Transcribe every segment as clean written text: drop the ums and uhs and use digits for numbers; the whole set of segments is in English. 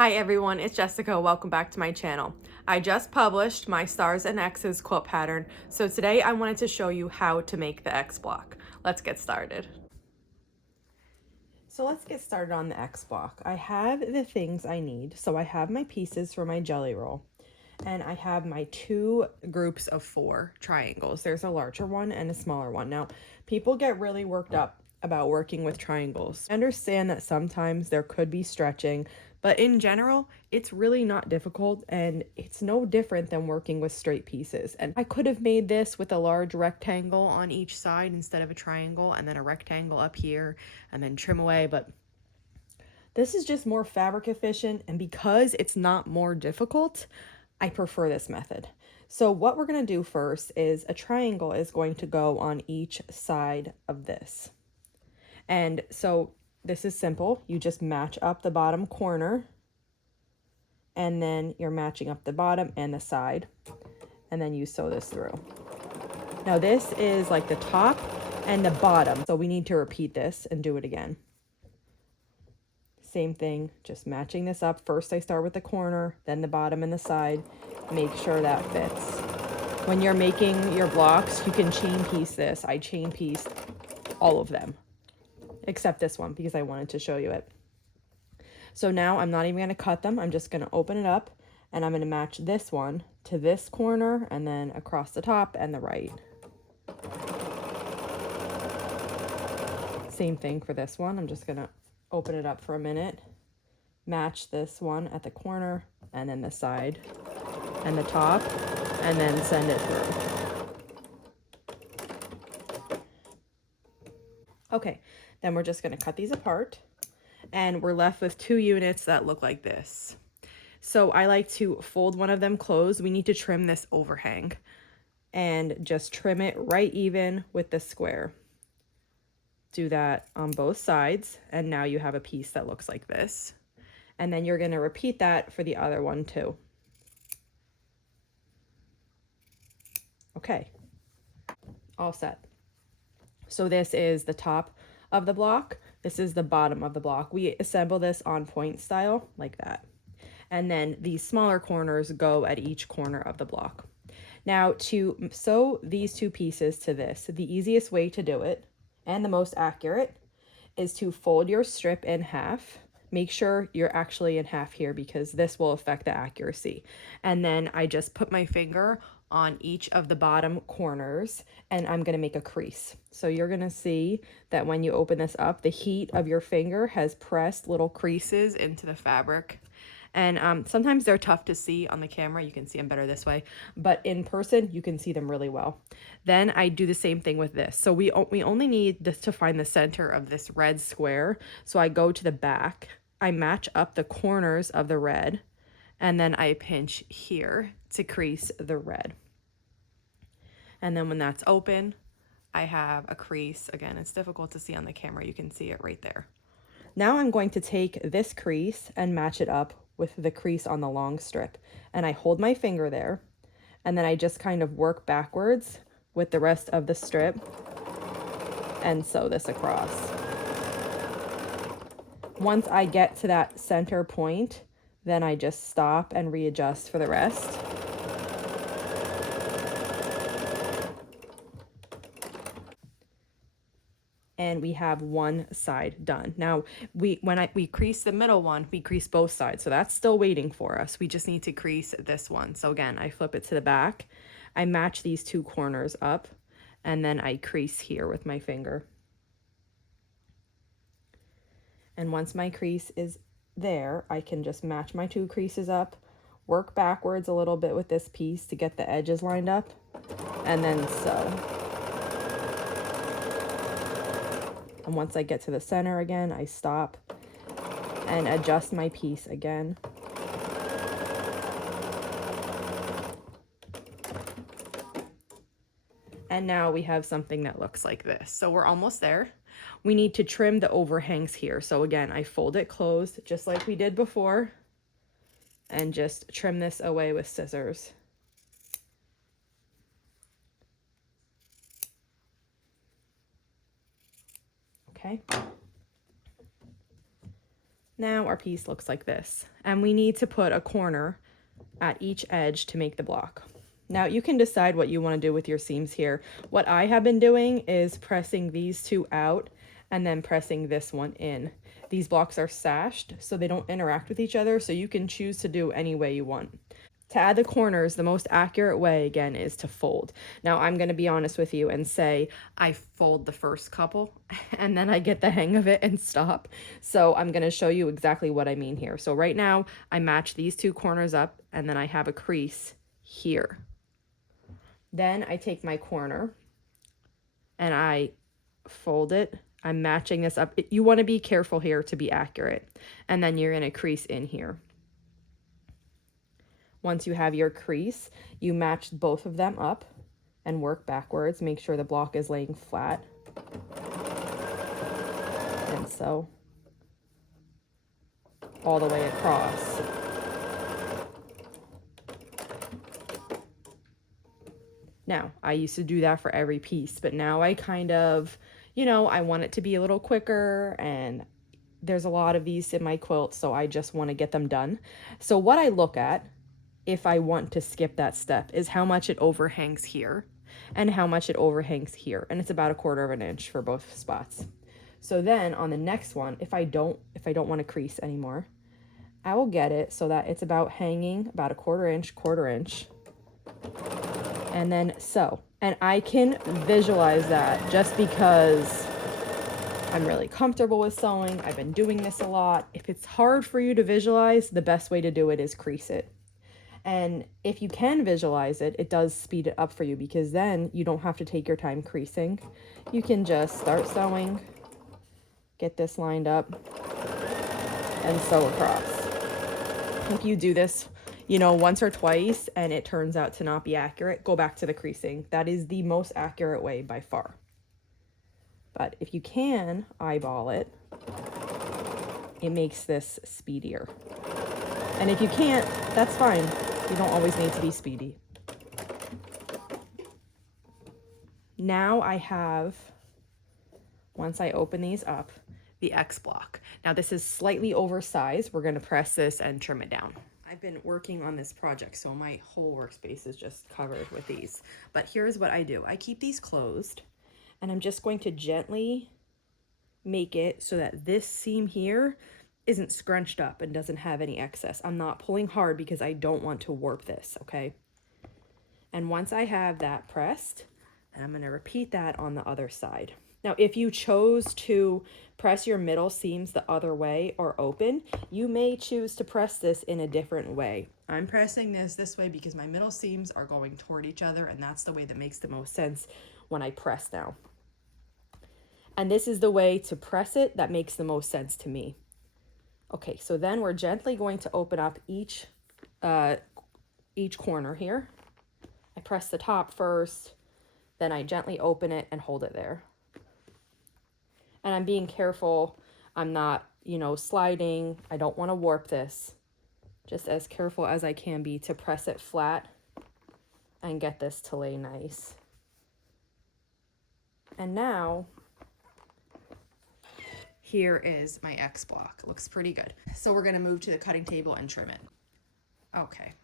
Hi everyone, it's Jessica. Welcome back to my channel. I just published my Stars and X's quilt pattern, so today I wanted to show you how to make the X block. Let's get started. So let's get started on the X block. I have the things I need. So I have my pieces for my jelly roll, and I have my two groups of 4 triangles. There's a larger one and a smaller one. Now, people get really worked up about working with triangles. I understand that sometimes there could be stretching, but in general, it's really not difficult, and it's no different than working with straight pieces. And I could have made this with a large rectangle on each side instead of a triangle, and then a rectangle up here, and then trim away, but this is just more fabric efficient, and because it's not more difficult, I prefer this method. So what we're going to do first is a triangle is going to go on each side of this. And so this is simple. You just match up the bottom corner, and then you're matching up the bottom and the side, and then you sew this through. Now this is like the top and the bottom, so we need to repeat this and do it again. Same thing, just matching this up. First I start with the corner, then the bottom and the side. Make sure that fits. When you're making your blocks, you can chain piece this. I chain pieced all of them, except this one because I wanted to show you it. So now I'm not even going to cut them. I'm just going to open it up, and I'm going to match this one to this corner and then across the top and the right. Same thing for this one. I'm just going to open it up for a minute, match this one at the corner and then the side and the top, and then send it through. Okay, then we're just going to cut these apart, and we're left with 2 units that look like this. So I like to fold one of them closed. We need to trim this overhang and just trim it right even with the square. Do that on both sides, and now you have a piece that looks like this. And then you're going to repeat that for the other one too. Okay, all set. So this is the top of the block. This is the bottom of the block. We assemble this on point style like that. And then these smaller corners go at each corner of the block. Now to sew these 2 pieces to this, the easiest way to do it and the most accurate is to fold your strip in half. Make sure you're actually in half here because this will affect the accuracy. And then I just put my finger on each of the bottom corners, and I'm going to make a crease. So you're going to see that when you open this up, the heat of your finger has pressed little creases into the fabric. And sometimes they're tough to see on the camera. You can see them better this way, but in person you can see them really well. Then I do the same thing with this. So we only need this to find the center of this red square. So I go to the back, I match up the corners of the red, and then I pinch here to crease the red. And then when that's open, I have a crease. Again, it's difficult to see on the camera. You can see it right there. Now I'm going to take this crease and match it up with the crease on the long strip. And I hold my finger there, and then I just kind of work backwards with the rest of the strip and sew this across. Once I get to that center point, then I just stop and readjust for the rest. And we have one side done. Now, when we crease the middle one, we crease both sides. So that's still waiting for us. We just need to crease this one. So again, I flip it to the back. I match these 2 corners up, and then I crease here with my finger. And once my crease is there, I can just match my 2 creases up, work backwards a little bit with this piece to get the edges lined up, and then sew. And once I get to the center again, I stop and adjust my piece again. And now we have something that looks like this. So we're almost there. We need to trim the overhangs here. So again, I fold it closed just like we did before, and just trim this away with scissors. Okay. Now our piece looks like this, and we need to put a corner at each edge to make the block. Now you can decide what you want to do with your seams here. What I have been doing is pressing these two out and then pressing this one in. These blocks are sashed so they don't interact with each other, so you can choose to do any way you want. To add the corners, the most accurate way, again, is to fold. Now, I'm going to be honest with you and say I fold the first couple and then I get the hang of it and stop. So I'm going to show you exactly what I mean here. So right now, I match these two corners up and then I have a crease here. Then I take my corner and I fold it. I'm matching this up. You want to be careful here to be accurate. And then you're going to crease in here. Once you have your crease, you match both of them up and work backwards. Make sure the block is laying flat. And so all the way across. Now, I used to do that for every piece, but now I kind of, I want it to be a little quicker, and there's a lot of these in my quilt, so I just want to get them done. So what I look at, if I want to skip that step, is how much it overhangs here and how much it overhangs here, and it's about 1/4 inch for both spots. So then on the next one, if I don't want to crease anymore, I will get it so that it's about hanging about 1/4 inch, and then sew. And I can visualize that just because I'm really comfortable with sewing. I've been doing this a lot. If it's hard for you to visualize, the best way to do it is crease it. And if you can visualize it, it does speed it up for you, because then you don't have to take your time creasing. You can just start sewing, get this lined up, and sew across. If you do this, once or twice and it turns out to not be accurate, go back to the creasing. That is the most accurate way by far. But if you can eyeball it, it makes this speedier. And if you can't, that's fine. You don't always need to be speedy. Now I have, once I open these up, the X block. Now this is slightly oversized. We're gonna press this and trim it down. I've been working on this project, so my whole workspace is just covered with these. But here's what I do. I keep these closed, and I'm just going to gently make it so that this seam here isn't scrunched up and doesn't have any excess. I'm not pulling hard because I don't want to warp this, okay? And once I have that pressed, I'm going to repeat that on the other side. Now, if you chose to press your middle seams the other way or open, you may choose to press this in a different way. I'm pressing this way because my middle seams are going toward each other, and that's the way that makes the most sense when I press now. And this is the way to press it that makes the most sense to me. Okay, so then we're gently going to open up each corner here. I press the top first, then I gently open it and hold it there. And I'm being careful. I'm not, sliding. I don't want to warp this. Just as careful as I can be to press it flat and get this to lay nice. And now, here is my X block. It looks pretty good. So we're going to move to the cutting table and trim it. Okay.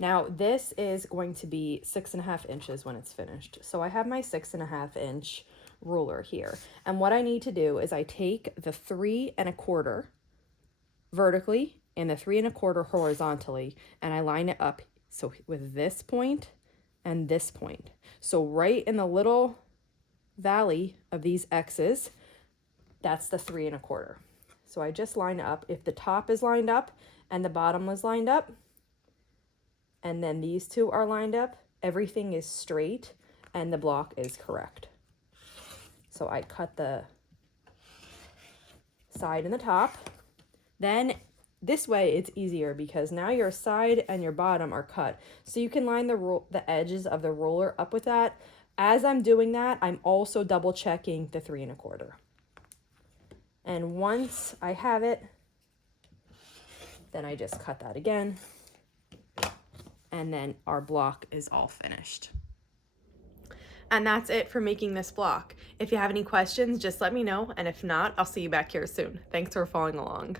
Now this is going to be 6.5 inches when it's finished. So I have my 6.5 inch ruler here. And what I need to do is I take the 3 1/4 vertically and the 3 1/4 horizontally, and I line it up. So with this point and this point. So right in the little valley of these X's, that's the 3 1/4. So I just line up. If the top is lined up and the bottom is lined up, and then these two are lined up, everything is straight and the block is correct. So I cut the side and the top. Then this way it's easier because now your side and your bottom are cut. So you can line the edges of the roller up with that. As I'm doing that, I'm also double checking the 3 1/4. And once I have it, then I just cut that again. And then our block is all finished. And that's it for making this block. If you have any questions, just let me know, and if not, I'll see you back here soon. Thanks for following along.